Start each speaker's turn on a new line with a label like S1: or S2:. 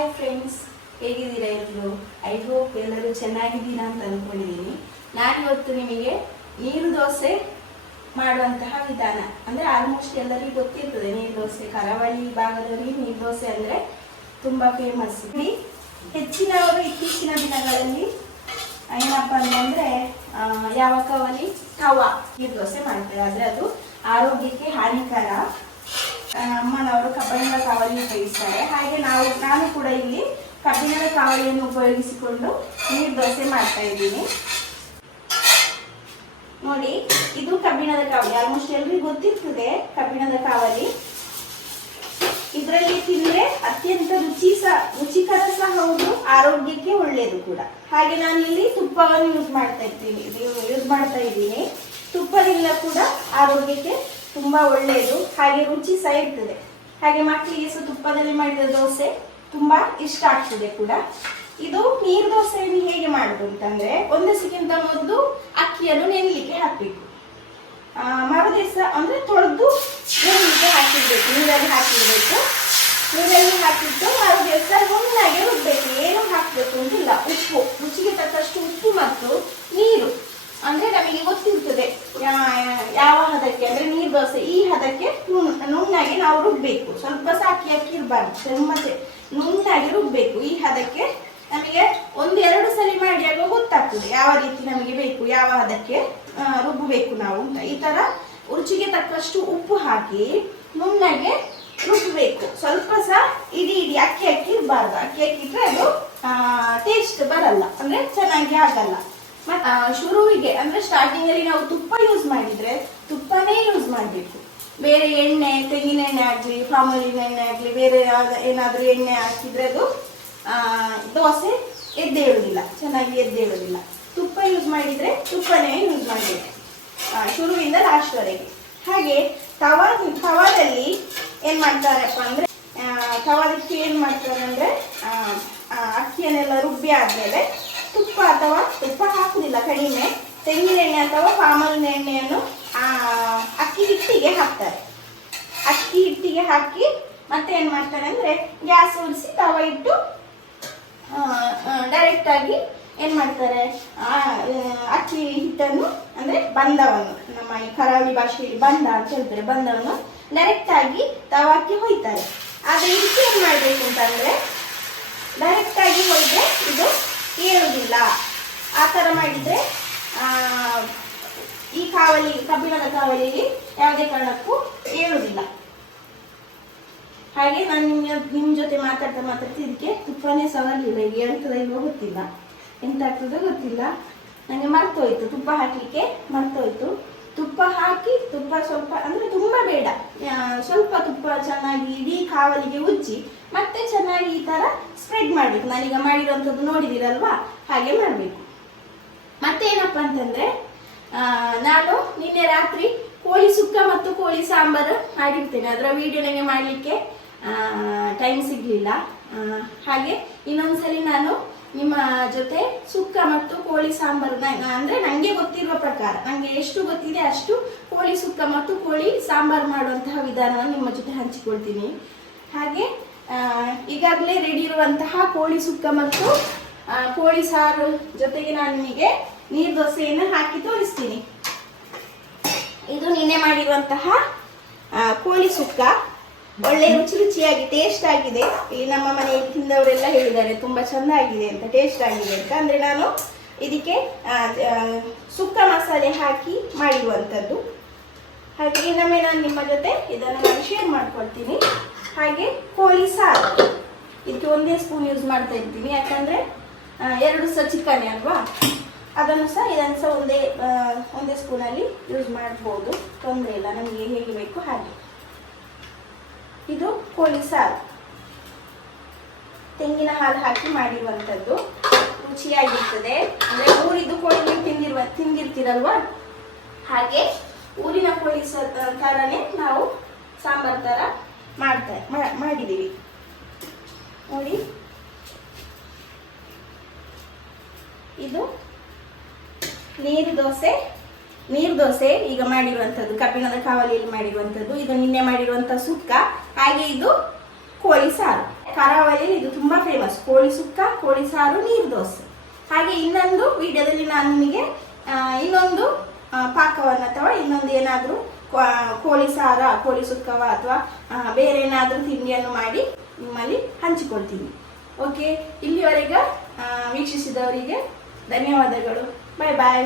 S1: Hi friends ಹೇಗಿದ್ದೀರಾ ಎಲ್ಲರೂ I hope ಎಲ್ಲರೂ ಚೆನ್ನಾಗಿದ್ದೀರಾ ಅಂತ ಅಂದ್ಕೊಂಡಿದ್ದೀನಿ ನಾನಿವತ್ತು ನಿಮಗೆ ನೀರು ದೋಸೆ ಮಾಡುವಂತಹ ವಿಧಾನ. ಅಂದರೆ ಆಲ್ಮೋಸ್ಟ್ ಎಲ್ಲರಿಗೂ ಗೊತ್ತಿರ್ತದೆ, ನೀರು ದೋಸೆ ಕರಾವಳಿ ಭಾಗದಲ್ಲಿ ನೀರು ದೋಸೆ ಅಂದರೆ ತುಂಬ ಫೇಮಸ್ ಹೆಚ್ಚಿನವರು ಇತ್ತೀಚಿನ ದಿನಗಳಲ್ಲಿ ಏನಪ್ಪ ಅಂತಂದರೆ ಯಾವ ಕವಲಿ? ತವ ನೀರು ದೋಸೆ ಮಾಡ್ತಾರೆ. ಆದರೆ ಅದು ಆರೋಗ್ಯಕ್ಕೆ ಹಾನಿಕರ ಅಮ್ಮನವರು ಕಬ್ಬಿಣದ ಕಾವಲಿ ಉಪಯೋಗಿಸ್ತಾರೆ. ಹಾಗೆ ನಾವು, ನಾನು ಕೂಡ ಇಲ್ಲಿ ಕಬ್ಬಿಣದ ಕಾವಲಿಯನ್ನು ಉಪಯೋಗಿಸಿಕೊಂಡು ನೀರು ದೋಸೆ ಮಾಡ್ತಾ ಇದ್ದೀನಿ. ನೋಡಿ, ಇದು ಕಬ್ಬಿಣದ ಕಾವಲಿ. ಆಲ್ಮೋಸ್ಟ್ ಎಲ್ರಿಗೂ ಗೊತ್ತಿರ್ತದೆ ಕಬ್ಬಿಣದ ಕಾವಲಿ. ಇದರಲ್ಲಿ ತಿಂದ್ರೆ ಅತ್ಯಂತ ರುಚಿ ಸಹ ರುಚಿಕರ ಸಹ ಹೌದು, ಆರೋಗ್ಯಕ್ಕೆ ಒಳ್ಳೆಯದು ಕೂಡ. ಹಾಗೆ ನಾನು ಇಲ್ಲಿ ತುಪ್ಪವನ್ನು ಯೂಸ್ ಮಾಡ್ತಾ ಇರ್ತೀನಿ. ಯೂಸ್ ಮಾಡ್ತಾ ಇದ್ದೀನಿ. ತುಪ್ಪದಿಂದ ಕೂಡ ಆರೋಗ್ಯಕ್ಕೆ ತುಂಬಾ ಒಳ್ಳೆಯದು. ಹಾಗೆ ರುಚಿ ಸಹ ಇರ್ತದೆ. ಹಾಗೆ ಮಕ್ಕಳಿಗೆ ಸಹ ತುಪ್ಪದಲ್ಲಿ ಮಾಡಿದ ದೋಸೆ ತುಂಬಾ ಇಷ್ಟ ಆಗ್ತದೆ ಕೂಡ. ಇದು ನೀರು ದೋಸೆಯನ್ನು ಹೇಗೆ ಮಾಡುದು ಅಂತಂದ್ರೆ ಒಂದು ಸಿಕ್ಕಿಂತ ಮೊದಲು ಅಕ್ಕಿಯನ್ನು ನೆನಲಿಕ್ಕೆ ಹಾಕಬೇಕು. ಮರುದಿವಸ ಅಂದ್ರೆ ತೊಳೆದು ನೀರಿಗೆ ಹಾಕಿರ್ಬೇಕು ನೀರಲ್ಲಿ ಹಾಕಿರ್ಬೇಕು ನೀರಲ್ಲಿ ಹಾಕಿಟ್ಟು ಮರು ನುಣ್ಣಾಗಿ ರುಬ್ಬೇಕು. ಏನು ಹಾಕಬೇಕು ಅಂತಿಲ್ಲ. ಉಪ್ಪು. ರುಚಿಗೆ ತಕ್ಕಷ್ಟು ಉಪ್ಪು ಮತ್ತು ನೀರು. ಅಂದ್ರೆ ನಮಗೆ ಗೊತ್ತಿರ್ತದೆ ಯಾ- ಯಾವ ಹದಕ್ಕೆ ಅಂದ್ರೆ ನೀರು ದೋಸೆ ಈ ಹದಕ್ಕೆ ನುಣ್ಣಾಗಿ ನಾವು ರುಬ್ಬಬೇಕು ಸ್ವಲ್ಪ ಸಾಕಿ ಅಕ್ಕಿ ಇರಬಾರ್ದು ಮತ್ತೆ ನುಣ್ಣಾಗಿ ರುಬ್ಬಬೇಕು ಈ ಹದಕ್ಕೆ ನಮಗೆ ಒಂದು ಎರಡು ಸಲ ಮಾಡಿಯಾಗ ಗೊತ್ತಾಗ್ತದೆ. ಯಾವ ರೀತಿ ನಮಗೆ ಬೇಕು, ಯಾವ ಹದಕ್ಕೆ ರುಬ್ಬಬೇಕು ನಾವು ಅಂತ. ಈ ತರ ರುಚಿಗೆ ತಕ್ಕಷ್ಟು ಉಪ್ಪು ಹಾಕಿ ನುಣ್ಣಗೆ ರುಬ್ಬಬೇಕು ಸ್ವಲ್ಪ ಸಹ ಇಡೀ ಇಡೀ ಅಕ್ಕಿ ಅಕ್ಕಿ ಇರಬಾರ್ದು. ಅಕ್ಕಿ ಅಕ್ಕಿ ಇದ್ರೆ ಅದು ಟೇಸ್ಟ್ ಬರಲ್ಲ. ಅಂದ್ರೆ ಚೆನ್ನಾಗಿ ಆಗಲ್ಲ. ಮತ್ ಆ, ಶುರುವಿಗೆ ಅಂದ್ರೆ ಸ್ಟಾರ್ಟಿಂಗ್ ಅಲ್ಲಿ ನಾವು ತುಪ್ಪ ಯೂಸ್ ಮಾಡಿದ್ರೆ ತುಪ್ಪನೇ ಯೂಸ್ ಮಾಡಬೇಕು. ಬೇರೆ ಎಣ್ಣೆ ತೆಂಗಿನ ಎಣ್ಣೆ ಆಗಲಿ ಫಾರ್ಮಲಿನ ಎಣ್ಣೆ ಆಗಲಿ ಬೇರೆ ಏನಾದರೂ ಎಣ್ಣೆ ಹಾಕಿದ್ರೆ ಅದು ದೋಸೆ ಎದ್ದೇಳುವುದಿಲ್ಲ ಚೆನ್ನಾಗಿ ಎದ್ದೇಳುವುದಿಲ್ಲ ತುಪ್ಪ ಯೂಸ್ ಮಾಡಿದ್ರೆ ತುಪ್ಪನೇ ಯೂಸ್ ಮಾಡಬೇಕು ಶುರುವಿಂದ ಲಾಸ್ಟ್ವರೆಗೆ ಹಾಗೆ ತವ ತವಾದಲ್ಲಿ ಏನು ಮಾಡ್ತಾರಪ್ಪ ಅಂದರೆ ತವಾದಕ್ಕೆ ಏನು ಮಾಡ್ತಾರೆ ಅಂದರೆ ಅಕ್ಕಿಯನ್ನೆಲ್ಲ ರುಬ್ಬಿ ಆದಮೇಲೆ ತುಪ್ಪ ಅಥವಾ ತುಪ್ಪ ಕಡಿಮೆ ತೆಂಗಿನ ಎಣ್ಣೆ ಅಥವಾ ಪಾಮಲಿನ ಎಣ್ಣೆಯನ್ನು ಅಕ್ಕಿ ಹಿಟ್ಟಿಗೆ ಹಾಕ್ತಾರೆ. ಅಕ್ಕಿ ಹಿಟ್ಟಿಗೆ ಹಾಕಿ ಮತ್ತೆ ಏನು ಮಾಡ್ತಾರೆ ಅಂದರೆ ಗ್ಯಾಸ್ ಉರಿಸಿ ತವ ಇಟ್ಟು ಡೈರೆಕ್ಟ್ ಆಗಿ ಏನ್ ಮಾಡ್ತಾರೆ? ಅಕ್ಕಿ ಹಿಟ್ಟನ್ನು, ಅಂದ್ರೆ ಬಂದವನ್ನು, ನಮ್ಮ ಈ ಕರಾವಳಿ ಭಾಷೆಯಲ್ಲಿ ಬಂದ ಅಂತ ಹೇಳ್ತಾರೆ, ಬಂದವನ್ನು ಡೈರೆಕ್ಟ್ ಆಗಿ ತವಾಕ್ಕೆ ಹೊಯ್ತಾರೆ. ಆದ್ರೆ ಏನ್ ಮಾಡ್ಬೇಕು ಅಂತಂದ್ರೆ ಡೈರೆಕ್ಟ್ ಆಗಿ ಹೋಯ್ದ್ರೆ ಇದು ಏಳುದಿಲ್ಲ ಆ ಥರ ಮಾಡಿದ್ರೆ ಈ ಕಾವಲಿ, ಕಬ್ಬಿಣದ ಕಾವಲಿಯಲ್ಲಿ ಯಾವುದೇ ಕಾರಣಕ್ಕೂ ಏಳುವುದಿಲ್ಲ ಹಾಗೆ ನಾನು ನಿಮ್ಮ ನಿಮ್ಮ ಜೊತೆ ಮಾತಾಡ್ತಾ ಮಾತಾಡ್ತಾ ಇದಕ್ಕೆ ತುಪ್ಪನೇ ಸವರಲಿಲ್ಲ ಈಗ ಎಂಥದ ಇಲ್ವೋ ಗೊತ್ತಿಲ್ಲ ಎಂತ ಆಗ್ತದೋ ಗೊತ್ತಿಲ್ಲ. ನನಗೆ ಮರ್ತೋಯ್ತು, ತುಪ್ಪ ಹಾಕಲಿಕ್ಕೆ ಮರ್ತೋಯ್ತು. ತುಪ್ಪ ಹಾಕಿ, ತುಪ್ಪ ಸ್ವಲ್ಪ, ಅಂದರೆ ತುಂಬ ಬೇಡ. ಸ್ವಲ್ಪ ತುಪ್ಪ ಚೆನ್ನಾಗಿ ಇಡೀ ಕಾವಲಿಗೆ ಉಜ್ಜಿ, ಮತ್ತೆ ಚೆನ್ನಾಗಿ ಈ ಥರ ಸ್ಪ್ರೆಡ್ ಮಾಡಬೇಕು. ನಾನೀಗ ಮಾಡಿರೋಂಥದ್ದು ನೋಡಿದಿರಲ್ವಾ? ಹಾಗೆ ಮಾಡಬೇಕು. ಮತ್ತೆ ಏನಪ್ಪ ಅಂತಂದ್ರೆ ನಾನು ನಿನ್ನೆ ರಾತ್ರಿ ಕೋಳಿ ಸುಕ್ಕ ಮತ್ತು ಕೋಳಿ ಸಾಂಬಾರು ಮಾಡಿರ್ತೇನೆ. ಅದರ ವಿಡಿಯೋ ನನಗೆ ಮಾಡಲಿಕ್ಕೆ ಟೈಮ್ ಸಿಗಲಿಲ್ಲ. ಹಾಗೆ ಇನ್ನೊಂದ್ಸಲಿ ನಾನು ನಿಮ್ಮ ಜೊತೆ ಸುಕ್ಕ ಮತ್ತು ಕೋಳಿ ಸಾಂಬಾರು ಅಂದರೆ ನನಗೆ ಗೊತ್ತಿರುವ ಪ್ರಕಾರ ನನಗೆ ಎಷ್ಟು ಗೊತ್ತಿದೆ ಅಷ್ಟು ಕೋಳಿ ಸುಕ್ಕ ಮತ್ತು ಕೋಳಿ ಸಾಂಬಾರು ಮಾಡುವಂತಹ ವಿಧಾನವನ್ನು ನಿಮ್ಮ ಜೊತೆ ಹಂಚಿಕೊಳ್ತೀನಿ. ಹಾಗೆ ಈಗಾಗಲೇ ರೆಡಿ ಇರುವಂತಹ ಕೋಳಿ ಸುಕ್ಕ ಮತ್ತು ಕೋಳಿ ಸಾರು ಜೊತೆಗೆ ನಾನು ನಿಮಗೆ ನೀರು ದೋಸೆಯನ್ನು ಹಾಕಿ ತೋರಿಸ್ತೀನಿ. ಇದು ನಿನ್ನೆ ಮಾಡಿರುವಂತಹ ಕೋಳಿ ಸುಕ್ಕ. ಒಳ್ಳೆ ರುಚಿ ರುಚಿಯಾಗಿ ಟೇಸ್ಟ್ ಆಗಿದೆ. ಇಲ್ಲಿ ನಮ್ಮ ಮನೆಯಲ್ಲಿ ತಿಂದವರೆಲ್ಲ ಹೇಳಿದ್ದಾರೆ, ತುಂಬಾ ಚೆಂದ ಆಗಿದೆ ಅಂತ ಟೇಸ್ಟ್ ಆಗಿದೆ ಅಂತ. ಅಂದ್ರೆ ನಾನು ಇದಕ್ಕೆ ಸುಕ್ಕ ಮಸಾಲೆ ಹಾಕಿ ಮಾಡಿರುವಂಥದ್ದು. ಹಾಗೆ ಇನ್ನೊಮ್ಮೆ ನಾನು ನಿಮ್ಮ ಜೊತೆ ಇದನ್ನು ನಾನು ಶೇರ್ ಮಾಡ್ಕೊಳ್ತೀನಿ. ಹಾಗೆ ಕೋಳಿ ಸಾರು. ಇದಕ್ಕೆ ಒಂದೇ ಸ್ಪೂನ್ ಯೂಸ್ ಮಾಡ್ತಾ ಇರ್ತೀನಿ. ಯಾಕಂದ್ರೆ ಎರಡು ಸಹ ಅಲ್ವಾ? ಅದನ್ನು ಸಹ ಇದನ್ನು ಸಹ ಒಂದೇ ಒಂದೇ ಸ್ಪೂನಲ್ಲಿ ಯೂಸ್ ಮಾಡ್ಬೋದು. ತೊಂದರೆ ಇಲ್ಲ, ನಮಗೆ ಹೇಗೆ ಬೇಕು ಹಾಗೆ. ಇದು ಕೋಳಿ ಸಾರು. ತೆಂಗಿನ ಹಾಲು ಹಾಕಿ ಮಾಡಿರುವಂಥದ್ದು. ರುಚಿಯಾಗಿರ್ತದೆ. ಅಂದರೆ ಊರಿದ್ದು ಕೋಳಿ ನೀವು ತಿಂದಿರುವ, ತಿಂದಿರ್ತೀರಲ್ವಾ? ಹಾಗೆ ಊರಿನ ಕೋಳಿ ಸ- ಥರನೇ ನಾವು ಸಾಂಬಾರ್ ಥರ ಮಾಡ್ತಾ ಮಾಡಿದ್ದೀವಿ. ನೋಡಿ. ಇದು ನೀರು ದೋಸೆ ನೀರು ದೋಸೆ ಈಗ ಮಾಡಿರುವಂಥದ್ದು, ಕಬ್ಬಿಣದ ಕಾವಲಿಯಲ್ಲಿ ಮಾಡಿರುವಂಥದ್ದು, ಇದು ನಿನ್ನೆ ಮಾಡಿರುವಂಥ ಸುಕ್ಕ, ಹಾಗೆ ಇದು ಕೋಳಿ ಸಾರು. ಕರಾವಳಿಯಲ್ಲಿ ಇದು ತುಂಬ ಫೇಮಸ್ ಕೋಳಿ ಸುಕ್ಕ, ಕೋಳಿ ಸಾರು, ನೀರು ದೋಸೆ. ಹಾಗೆ ಇನ್ನೊಂದು ವಿಡಿಯೋದಲ್ಲಿ ನಾನು ನಿಮಗೆ ಇನ್ನೊಂದು ಪಾಕವನ್ನು ಅಥವಾ ಇನ್ನೊಂದು ಏನಾದರೂ ಕೋಳಿ ಸಾರ, ಕೋಳಿ ಸುಕ್ಕವ ಅಥವಾ ಬೇರೆ ಏನಾದರೂ ತಿಂಡಿಯನ್ನು ಮಾಡಿ ನಿಮ್ಮಲ್ಲಿ ಹಂಚಿಕೊಳ್ತೀನಿ. ಓಕೆ ಇಲ್ಲಿವರೆಗೆ ವೀಕ್ಷಿಸಿದವರಿಗೆ ಧನ್ಯವಾದಗಳು. ಬಾಯ್ ಬಾಯ್